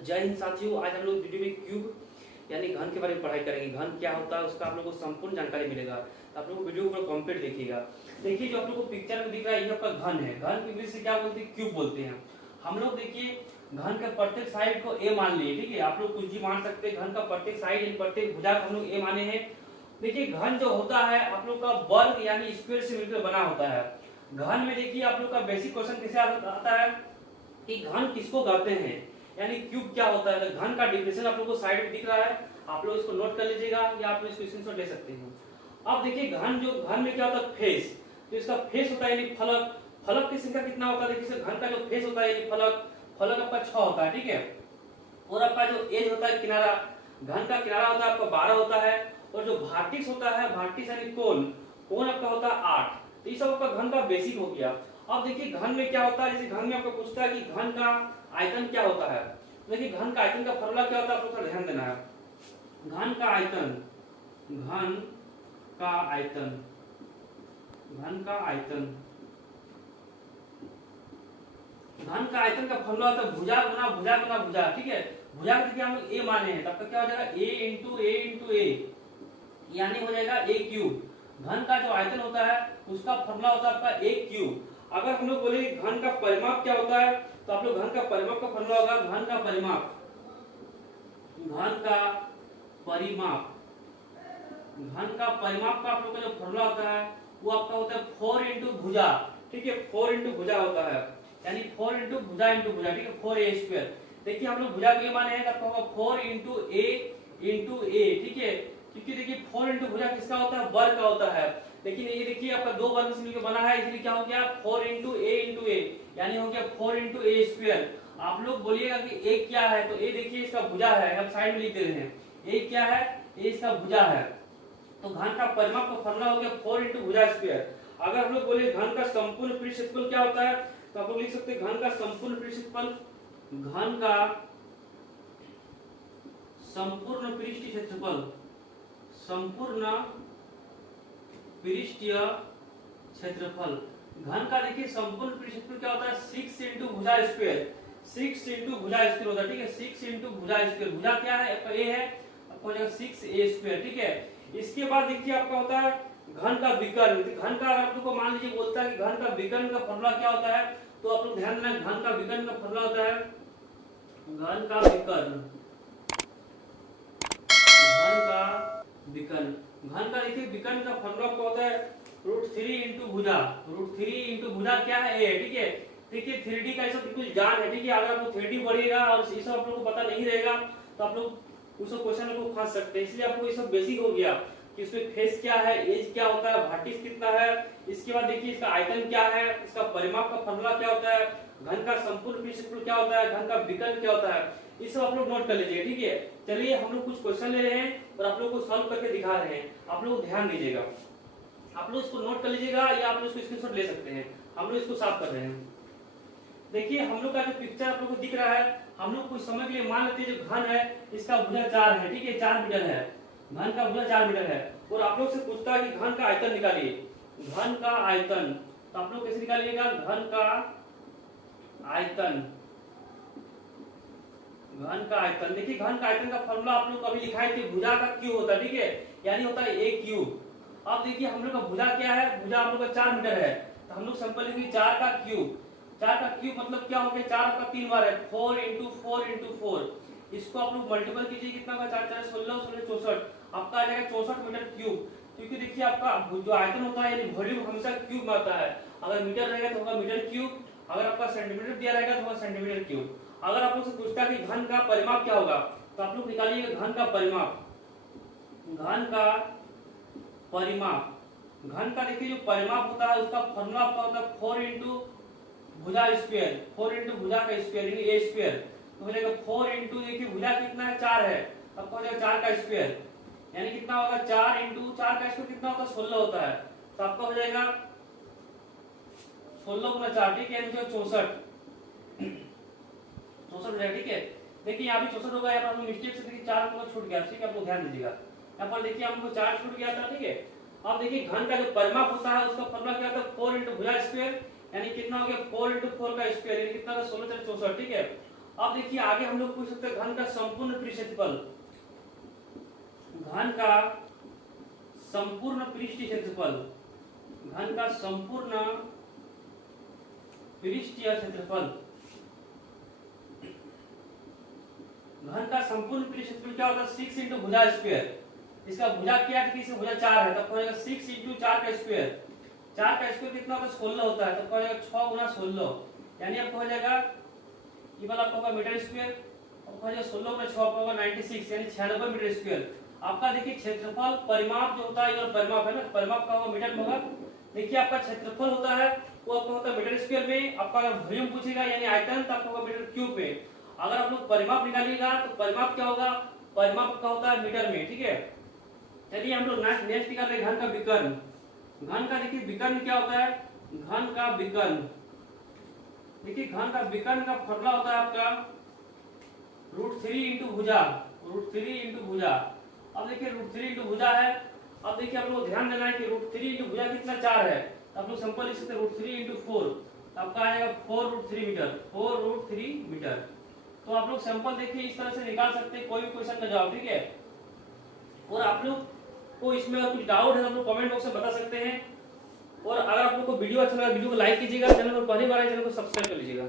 जय हिंद साथियों। आज हम लोग वीडियो में क्यूब यानी घन के बारे में पढ़ाई करेंगे। घन क्या होता है उसका आप लोगों को संपूर्ण जानकारी मिलेगा, तो आप लोग वीडियो को कंप्लीट देखिएगा। देखिए जो आप लोगों को पिक्चर में दिख रहा है ये आपका घन है। घन को इंग्लिश से क्या बोलते हैं? क्यूब बोलते हैं। हम लोग देखिए घन के प्रत्येक साइड को ए मान लिए, ठीक है। आप लोग कुछ भी मान सकते हैं। घन का प्रत्येक साइड यानी प्रत्येक भुजा को हम लोग ए माने हैं। देखिए घन जो होता है आप लोग का वर्ग यानी स्क्वायर से मिलकर बना होता है। घन में देखिए आप लोग का बेसिक क्वेश्चन कैसे आता है कि घन किसको कहते हैं, यानी क्यूब क्या होता है। घन का डिफिनेशन आप लोग को साइड में दिख रहा है, आप लोग इसको नोट कर लीजिएगा या आप लोग इसको स्क्रीनशॉट ले सकते हैं। अब देखिए घन में क्या होता है? फेस। तो इसका फेस होता है यानी फलक। फलक की संख्या कितना होता है? देखिए घन का जो फेस होता है यानी फलक आपका 6 होता है, ठीक है। और आपका जो एज होता है किनारा, घन का किनारा होता है आपका 12 होता है। और जो वर्टिक्स होता है, वर्टिक्स यानी कोण आपका होता है 8। तो ये सब आपका घन का बेसिक हो गया। अब देखिए घन में क्या होता है, जैसे घन में आपको पूछता है कि घन का आयतन क्या होता है। देखिए घन का आयतन का फॉर्मूला क्या होता है, आपको थोड़ा ध्यान देना है। घन का आयतन, घन का आयतन, घन का आयतन, घन का आयतन का फॉर्मूला होता है भुजा गुना भुजा गुना भुजा, ठीक है। भुजा को देखिए हम लोग ए माने हैं, तब तक क्या हो जाएगा? ए इंटू ए यानी हो जाएगा ए क्यूब। घन का जो आयतन होता है उसका फॉर्मूला होता है आपका ए क्यूब। अगर हम लोग बोले घन का परिमाप क्या होता है, तो आप लोग घन का परिमाप का फॉर्मूला होगा घन का परिमाप, घन का परिमाप, घन का परिमाप का आप लोग का जो फॉर्मूला होता है वो आपका होता है 4 इंटू भुजा, ठीक है। 4 इंटू भुजा होता है यानी 4 इंटू भुजा, ठीक है। 4a square. देखिए हम लोग भुजा को ये माने हैं, तब होगा 4 इंटू ए, ठीक है। क्योंकि देखिए 4 इंटू भुजा किसका होता है? वर्ग का होता है। लेकिन ये देखिए आपका दो वर्ग से मिलकर बना है, इसलिए क्या हो गया? 4 इंटू ए यानी हो गया 4 इंटू ए स्क्वायर। आप लोग बोलिएगा कि ए क्या है, तो ए देखिए इसका भुजा है, हम साइड में लिख दे रहे हैं। ए क्या है? ए इसका भुजा है। तो घन का परिमाप का फॉर्मूला हो गया 4 इंटू भुजा स्क्वायर। अगर हम लोग बोले घन का संपूर्ण पृष्ठ क्षेत्रफल क्या होता है, तो आप लोग लिख सकते हैं घन का संपूर्ण पृष्ठ क्षेत्रफल, घन का संपूर्ण पृष्ठ क्षेत्रफल, संपूर्ण पृष्ठीय क्षेत्रफल। घन का देखिए संपूर्ण पृष्ठ क्षेत्रफल क्या होता है? 6 इंटू भुजा स्क्वायर, 6 इंटू भुजा स्क्वायर होता है, ठीक है। 6 इंटू भुजा स्क्वायर, भुजा क्या है? आपका ए है, आपको हो जाएगा 6a स्क्वायर, ठीक है। इसके बाद देखिए आपका होता है घन का विकर्ण। घन का आप लोग को मान लीजिए बोलता है कि घन का विकर्ण का फॉर्मूला क्या होता है, तो आप लोग ध्यान देना। घन का विकर्ण का फॉर्मूला होता है घन का विकर्ण, घन का विकर्ण। घन का देखिए विकर्ण का फॉर्मूला क्या होता है? √3 इंटू भुजा। √3 इंटू भुजा क्या है? ए, ठीक है। देखिए 3D का ये सब बिल्कुल जान है, ठीक है। अगर आपको 3D पढ़िएगा और ये सब आप लोग को पता नहीं रहेगा तो आप लोग उस क्वेश्चन को फंस सकते हैं। इसलिए आपको ये सब बेसिक हो गया कि इसमें फेस क्या है, एज क्या होता है, वर्टिक्स कितना है। इसके बाद देखिए इसका आयतन क्या है, इसका परिमाप का फॉर्मूला क्या होता है, घन का संपूर्ण पृष्ठ क्षेत्रफल क्या होता है, घन का विकर्ण क्या होता है, ये सब आप लोग नोट कर लीजिए, ठीक है। चलिए हम लोग कुछ क्वेश्चन ले रहे हैं और आप लोग को सॉल्व करके दिखा रहे हैं। आप लोग ध्यान दीजिएगा, आप लोग इसको नोट कर लीजिएगा या आप लोग इसको स्क्रीनशॉट ले सकते हैं। हम लोग इसको साफ कर रहे हैं। देखिए हम लोग का जो पिक्चर आप लोग को दिख रहा है, हम लोग कुछ समय के लिए मान लेते हैं जो घन है इसका भुजा 4 है, ठीक है। 4 मीटर है, घन का भुजा 4 मीटर है। और आप लोग से पूछता है कि घन का आयतन निकालिए, घन का आयतन। तो आप लोग कैसे निकालिएगा? घन का आयतन, घन का आयतन। देखिए घन का आयतन का फॉर्मूला आप लोग अभी लिखा है कि भुजा का क्यूब होता है, ठीक है। यानी होता है a क्यूब। अब देखिए हम लोग का भुजा क्या है? भुजा हम लोग का 4 मीटर है, तो हम लोग सिंपल लिखेंगे 4 का क्यूब। 4 का क्यूब मतलब क्या हो गया? 4 आपका 3 बार है, 4 इंटू 4 इंटू 4। इसको आप लोग मल्टीपल कीजिए, कितना होगा? 4 4 16 16 64, आपका आ जाएगा 64 मीटर क्यूब। क्योंकि देखिए आपका जो आयतन होता है यानी वॉल्यूम हमेशा क्यूब में आता है। अगर मीटर रहेगा तो होगा मीटर क्यूब, अगर आपका सेंटीमीटर दिया रहेगा तो होगा सेंटीमीटर क्यूब। अगर आप लोग से पूछता है कि घन का परिमाप क्या होगा, तो आप लोग निकालिएगा घन का परिमाप, घन का परिमाप। घन का देखिए जो परिमाप होता है उसका फॉर्मूला आपका होता है 4 इंटू भुजा स्क्वायर, 4 इंटू भुजा का स्क्वायर यानी ए स्क्वायर। तो हो जाएगा 4 इंटू, देखिए भुजा कितना है? 4 है, आपको हो जाएगा 4 का स्क्वायर यानी कितना होगा? 4 इंटू 4 का स्क्वायर कितना होता है? 16 होता है। तो आपका हो जाएगा 16 गुना 4, ठीक है, यानी 64 हो जाएगा, ठीक है। देखिए यहाँ भी 64 होगा, यहाँ पर मिस्टेक से देखिए 4 को छूट गया, ठीक है। आप लोग ध्यान दीजिएगा, यहाँ पर देखिए हमको 4 छूट गया था, ठीक है। अब देखिए घन का जो परिमाप होता है उसका फॉर्मूला क्या होता है? 4 इंटू भुजा स्क्वायर यानी कितना हो गया? 4 इंटू 4 का स्क्वायर यानी कितना होगा? 16 4 64, ठीक है। अब देखिए आगे हम लोग पूछ सकते हैं घन का संपूर्ण पृष्ठ क्षेत्रफल। घन का संपूर्ण पृष्ठ क्षेत्रफल, घन का संपूर्ण पृष्ठीय क्षेत्रफल, घन का संपूर्ण पृष्ठ क्षेत्रफल क्या होता है 6 इंटू भुजा स्क्वायर। इसका भुजा क्या है, इसका भुजा 4 है, तब हो जाएगा 6 इंटू 4 का स्क्वायर। 4 का स्क्वायर कितना होता है 16 होता है, तब हो जाएगा 6 गुना 16, यानी आपको हो जाएगा ये वाला आपका होगा मीटर स्क्वायर, आपको हो जाएगा 16 गुना 6 आपको होगा 96 यानी 96 मीटर स्क्वायर। आपका देखिए क्षेत्रफल परिमाप जो होता है ये परिमाप है ना, परिमाप का होगा मीटर में होगा। देखिए आपका क्षेत्रफल होता है वो आपका होता है मीटर स्क्वायर में, आपका वॉल्यूम पूछेगा यानी आयतन तो आपका होगा मीटर क्यूब में। अगर आप लोग परिमाप निकालिएगा तो परिमाप क्या होगा, परिमाप का होता है मीटर में, ठीक है। चलिए हम लोग नेक्स्ट निकाल रहे हैं घन का विकर्ण। घन का देखिए विकर्ण क्या होता है, घन का विकर्ण, देखिए घन का विकर्ण का फॉर्मूला होता है आपका √3 इंटू भुजा, √3 इंटू भुजा। अब देखिए √3 इंटू भुजा है, अब देखिए आप लोग ध्यान देना है कि √3 इंटू भुजा कितना 4 है, तो आप लोग सिंपल लिख सकते हैं √3 इंटू 4, आपका आएगा 4√3 मीटर, 4√3 मीटर। तो आप लोग सिंपल देखिए इस तरह से निकाल सकते हैं कोई भी क्वेश्चन का जवाब, ठीक है। और आप लोग को इसमें अगर कुछ डाउट है तो आप लोग कमेंट बॉक्स में बता सकते हैं। और अगर आप लोग को वीडियो अच्छा लगा वीडियो को लाइक कीजिएगा, चैनल पर पहली बार आए चैनल को सब्सक्राइब कर लीजिएगा।